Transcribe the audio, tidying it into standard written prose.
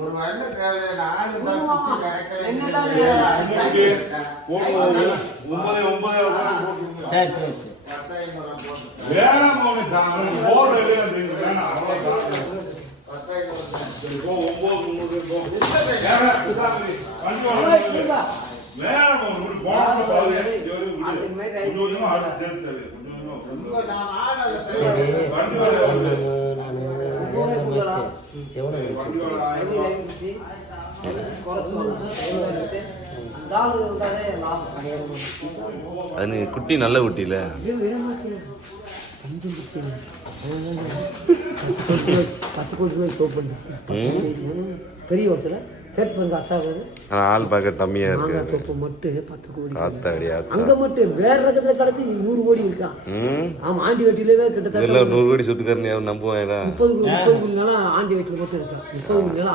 ஒரு வருடம் தேவையான ஆளு சரி சரி சரி வேணாம் அது குட்டி நல்ல குட்டியில பெரிய ஒருத்தர் கேட்டு பாருங்க அத்தா ஆள் பார்க்க டம்மியா இருக்கு தோப்பு மட்டும் 10 கோடி ஆத்தாடியா அங்க மட்டும் வேற ரகத்துல கிடக்கு 100 கோடி இருக்கா ஆமா ஆண்டி வெட்டியிலவே கிட்டத்தட்ட 100 கோடி சொத்துக்காரன் நம்புவாங்க 30 கோடி நிலம் ஆண்டி வெட்டில மட்டும் இருக்கா 30 கோடி நிலம்